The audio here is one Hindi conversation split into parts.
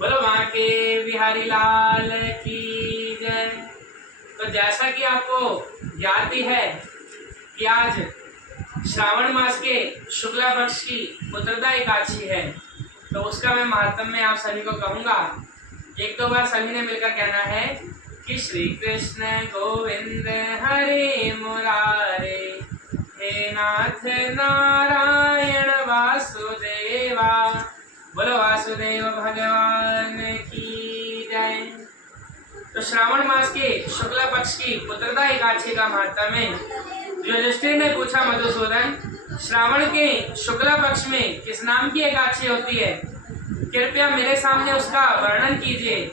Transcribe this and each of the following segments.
बोलो वहाँ के बिहारी लाल की जय। तो जैसा कि आपको याद भी है कि आज श्रावण मास के शुक्ला पक्ष की उत्तरदा एकादशी है, तो उसका मैं महात्म्य आप सभी को कहूँगा। एक दो बार सभी ने मिलकर कहना है कि श्री कृष्ण गोविंद हरे मुरारे, हे नाथ नारायण वासुदेवा। बोलो वासुदेव भगवान की जय। तो श्रावण मास के शुक्ला पक्ष की उत्तरदा एकादशी का महात्म्य। युधिष्ठिर ने पूछा, मधुसूदन, श्रावण के शुक्ला पक्ष में किस नाम की एकादशी होती है? कृपया मेरे सामने उसका वर्णन कीजिए।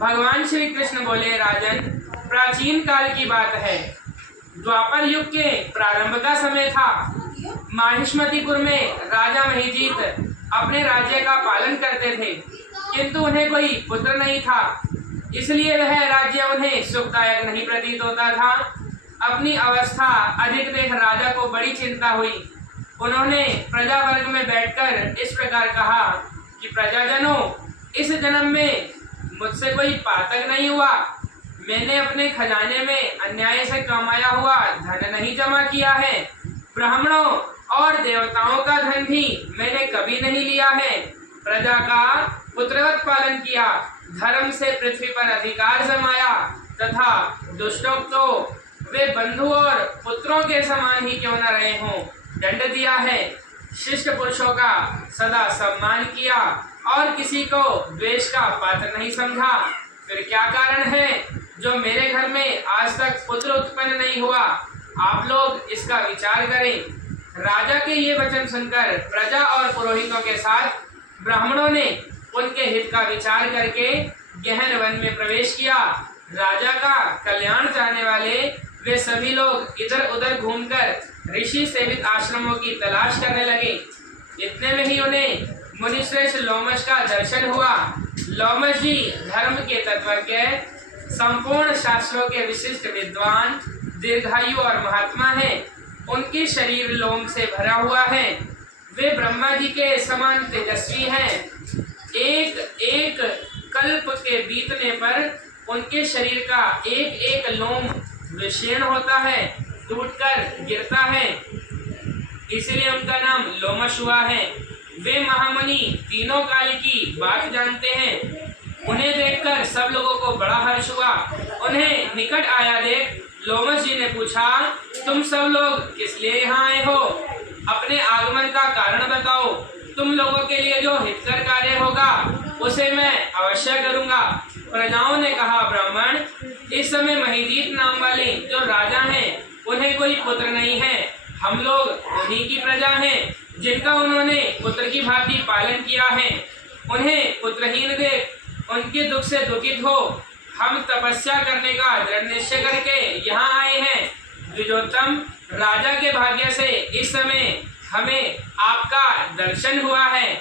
भगवान श्री कृष्ण बोले, राजन, प्राचीन काल की बात है। द्वापर युग के प्रारंभ का समय था। माहिष्मतिपुर में राजा महिजीत अपने राज्य का पालन करते थे, किंतु उन्हें कोई पुत्र नहीं था, इसलिए वह राज्य उन्हें सुखदायक नहीं प्रतीत होता था। अपनी अवस्था अधिक देख राजा को बड़ी चिंता हुई। उन्होंने प्रजा वर्ग में बैठकर इस प्रकार कहा कि प्रजाजनों, इस जन्म में मुझसे कोई पातक नहीं हुआ। मैंने अपने खजाने में अन्याय से कमाया हुआ धन नहीं जमा किया है। ब्राह्मणों और देवताओं का धन भी मैंने कभी नहीं लिया है। प्रजा का पुत्रवत पालन किया, धर्म से पृथ्वी पर अधिकार जमाया तथा दुष्टों तो वे बंधु और पुत्रों के समान ही क्यों न रहे हों, दंड दिया है। शिष्ट पुरुषों का सदा सम्मान किया और किसी को द्वेष का पात्र नहीं समझा। फिर क्या कारण है जो मेरे घर में आज तक पुत्र उत्पन्न नहीं हुआ? आप लोग इसका विचार करें। राजा के ये वचन सुनकर प्रजा और पुरोहितों के साथ ब्राह्मणों ने उनके हित का विचार करके गहन वन में प्रवेश किया। राजा का कल्याण चाहने वाले वे सभी लोग इधर उधर घूमकर ऋषि सेवित आश्रमों की तलाश करने लगे। इतने में ही उन्हें मुनिश्रेष्ठ लोमश का दर्शन हुआ। लोमश जी धर्म के तत्वज्ञ, संपूर्ण शास्त्रों के विशिष्ट विद्वान, दीर्घायु और महात्मा हैं। उनके शरीर लोम से भरा हुआ है। वे ब्रह्मा जी के समान तेजस्वी हैं। एक एक कल्प के बीतने पर उनके शरीर का एक एक लोम विशीर्ण होता है, टूटकर गिरता है, इसलिए उनका नाम लोमश हुआ है। वे महामुनि तीनों काल की बात जानते हैं। उन्हें देखकर सब लोगों को बड़ा हर्ष हुआ। उन्हें निकट आया देख लोमश जी ने पूछा, तुम सब लोग किस लिए यहाँ आए हो? अपने आगमन का कारण बताओ। तुम लोगों के लिए जो हितकर कार्य होगा उसे मैं अवश्य करूँगा। प्रजाओं ने कहा, ब्राह्मण, इस समय महिजीत नाम वाले जो राजा हैं उन्हें कोई पुत्र नहीं है। हम लोग उन्हीं की प्रजा हैं जिनका उन्होंने पुत्र की भांति पालन किया है। उन्हें पुत्रहीन देख उनके दुख से दुखित हो हम तपस्या करने का दृढ़ निश्चय करके यहाँ आए हैं। द्विजोत्तम, राजा के भाग्य से इस समय हमें आपका दर्शन हुआ है।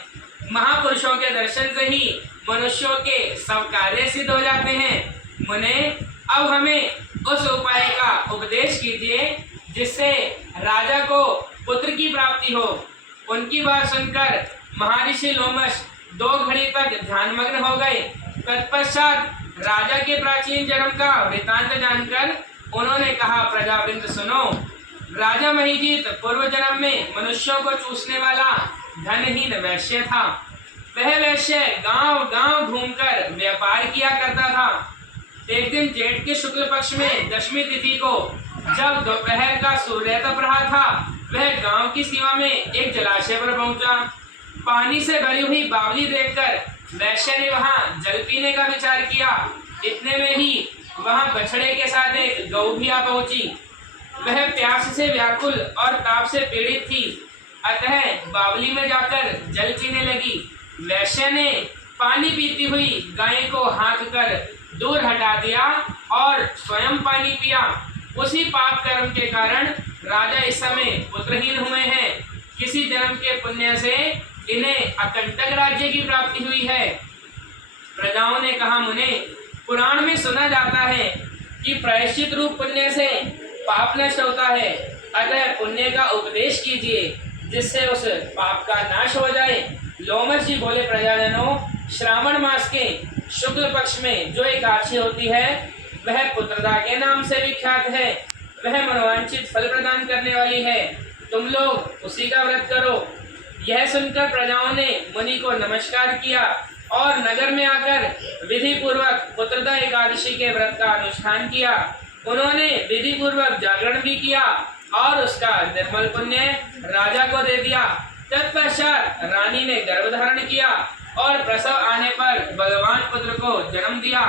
महापुरुषों के दर्शन से ही मनुष्यों के सब कार्य सिद्ध हो जाते हैं। मुने, अब हमें उस उपाय का उपदेश कीजिए जिससे राजा को पुत्र की प्राप्ति हो। उनकी बात सुनकर महर्षि लोमश 2 घड़ी तक ध्यानमग्न हो गए। तत्पश्चात राजा के प्राचीन जन्म का वृतांत जानकर उन्होंने कहा, प्रजावृंद सुनो। राजा महिजीत पूर्व जन्म में मनुष्यों को चूसने वाला धनहीन वैश्य था। वह वैश्य गांव गांव घूमकर व्यापार किया करता था। एक दिन जेठ के शुक्ल पक्ष में दशमी तिथि को जब दोपहर का सूर्य तप रहा था, वह गांव की सीमा में एक जलाशय पर पहुंचा। पानी से भरी हुई बावली देखकर वैश्य ने वहां जल पीने का विचार किया। इतने में ही वहां बछड़े के साथ एक गौ भी आ पहुंची। वह प्यास से व्याकुल और ताप से पीड़ित थी, अतः बावली में जाकर जल पीने लगी। वैश्य ने पानी पीती हुई गाय को हाँक कर दूर हटा दिया और स्वयं पानी पिया। उसी पाप कर्म के कारण राजा इस समय पुत्रहीन हुए हैं। किसी जन्म के पुण्य से इन्हें अकंटक राज्य की प्राप्ति हुई है। प्रजाओं ने कहा, मुने, पुराण में सुना जाता है कि प्रायश्चित रूप पुण्य से पाप नष्ट होता है, अतः पुण्य का उपदेश कीजिए जिससे उस पाप का नाश हो जाए। लोमश जी बोले, प्रजाजनों, श्रावण मास के शुक्ल पक्ष में जो एकादशी होती है वह पुत्रदा के नाम से विख्यात है। वह मनोवांछित फल प्रदान करने वाली है। तुम लोग उसी का व्रत करो। यह सुनकर प्रजाओं ने मुनि को नमस्कार किया और नगर में आकर विधि पूर्वक पुत्रदा एकादशी के व्रत का अनुष्ठान किया। उन्होंने विधि पूर्वक जागरण भी किया और उसका निर्मल पुण्य राजा को दे दिया। तत्पश्चात रानी ने गर्भ धारण किया और प्रसव आने पर भगवान पुत्र को जन्म दिया।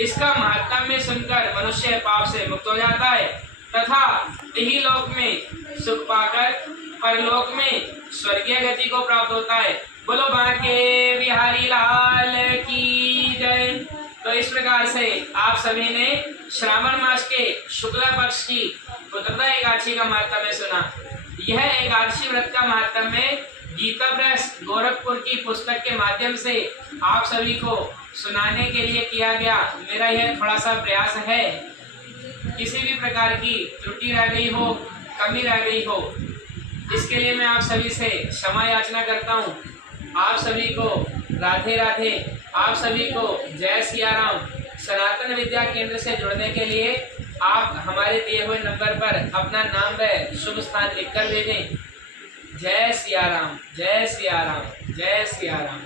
इसका महात्म्य सुनकर मनुष्य पाप से मुक्त हो जाता है तथा यही लोक में सुख पाकर परलोक में स्वर्गीय गति को प्राप्त होता है। बोलो बांके बिहारी लाल की जय। तो इस प्रकार से आप सभी ने श्रावण मास के शुक्ला पक्ष की पुत्रदा एकादशी का महात्म्य सुना। यह एकादशी व्रत का महात्म्य गीता प्रेस गोरखपुर की पुस्तक के माध्यम से आप सभी को सुनाने के लिए किया गया। मेरा यह थोड़ा सा प्रयास है। किसी भी प्रकार की त्रुटि रह गई हो, कमी रह गई हो, इसके लिए मैं आप सभी से क्षमा याचना करता हूँ। आप सभी को राधे राधे। आप सभी को जय सिया राम। सनातन विद्या केंद्र से जुड़ने के लिए आप हमारे दिए हुए नंबर पर अपना नाम व शुभ स्थान लिखकर भेजें। जय सिया राम, जय सिया राम, जय सिया राम।